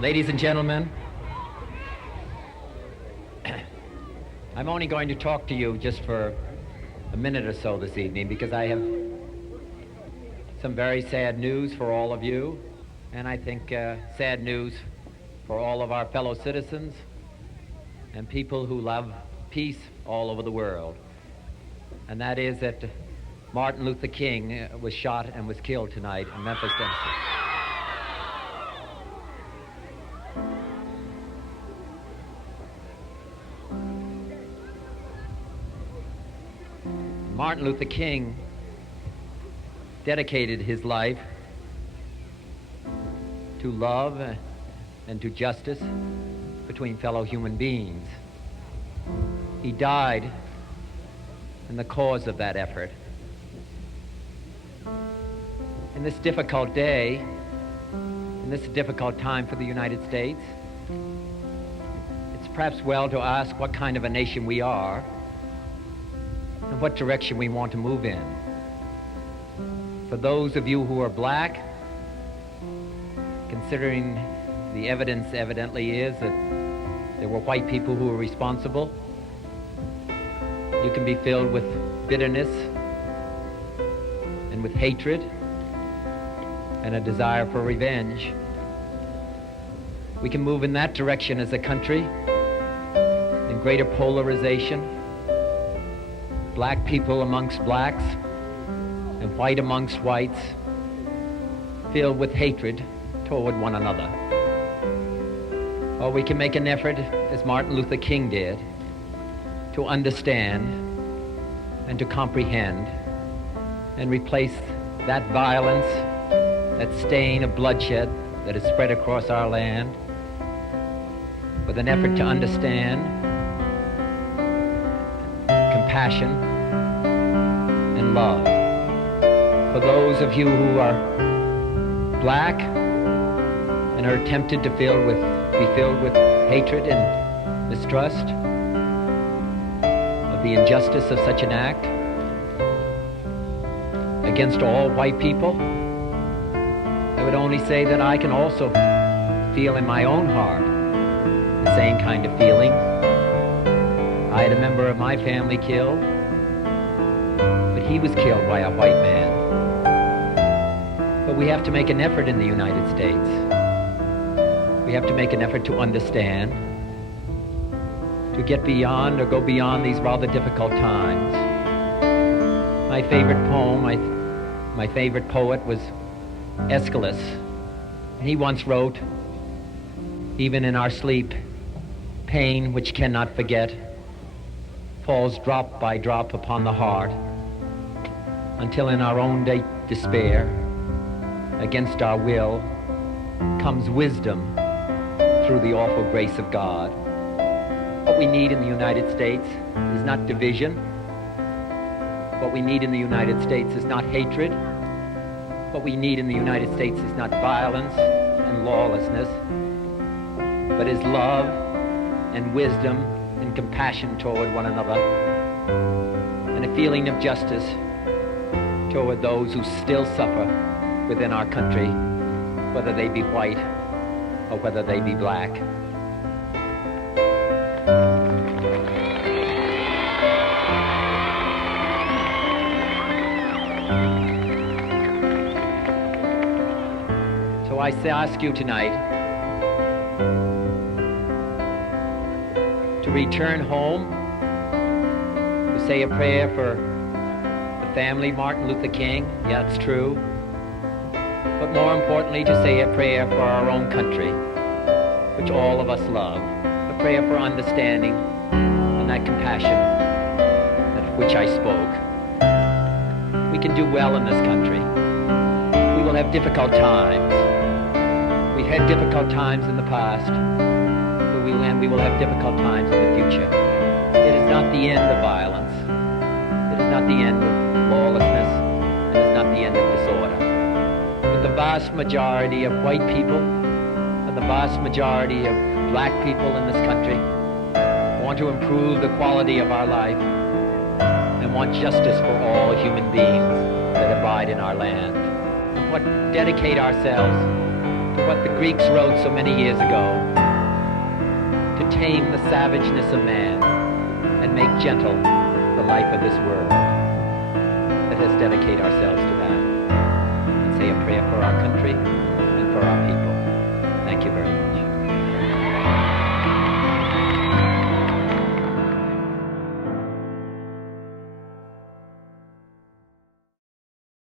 Ladies and gentlemen, I'm only going to talk to you just for a minute or so this evening because I have some very sad news for all of you, and I think sad news for all of our fellow citizens and people who love peace all over the world. And that is that Martin Luther King was shot and was killed tonight in Memphis, Tennessee. Martin Luther King dedicated his life to love and to justice between fellow human beings. He died in the cause of that effort. In this difficult day, in this difficult time for the United States, it's perhaps well to ask what kind of a nation we are and what direction we want to move in. For those of you who are black, considering the evidence evidently is that there were white people who were responsible, you can be filled with bitterness and with hatred and a desire for revenge. We can move in that direction as a country, in greater polarization, black people amongst blacks and white amongst whites, filled with hatred toward one another. Or we can make an effort, as Martin Luther King did, to understand and to comprehend and replace that violence, that stain of bloodshed that is spread across our land with an effort to understand, compassion, and love. For those of you who are black and are tempted to be filled with hatred and mistrust of the injustice of such an act against all white people, I would only say that I can also feel in my own heart the same kind of feeling. I had a member of my family killed, but he was killed by a white man. But we have to make an effort in the United States. We have to make an effort to understand, to get beyond or go beyond these rather difficult times. My favorite poem, my favorite poet was Aeschylus. And he once wrote, "Even in our sleep, pain which cannot forget falls drop by drop upon the heart, until in our own despair, against our will, comes wisdom through the awful grace of God." What we need in the United States is not division. What we need in the United States is not hatred. What we need in the United States is not violence and lawlessness, but is love and wisdom and compassion toward one another, and a feeling of justice toward those who still suffer within our country, whether they be white or whether they be black. So I ask you tonight to return home, to say a prayer for the family Martin Luther King. Yeah, it's true. But more importantly, to say a prayer for our own country, which all of us love. A prayer for understanding and that compassion of which I spoke. We can do well in this country. We will have difficult times. We've had difficult times in the past, but we will have difficult times in the future. It is not the end of violence. It is not the end of lawlessness. It is not the end of disorder. But the vast majority of white people and the vast majority of black people in this country want to improve the quality of our life and want justice for all human beings that abide in our land. And dedicate ourselves to remember what the Greeks wrote so many years ago, to tame the savageness of man and make gentle the life of this world. Let us dedicate ourselves to that and say a prayer for our country and for our people.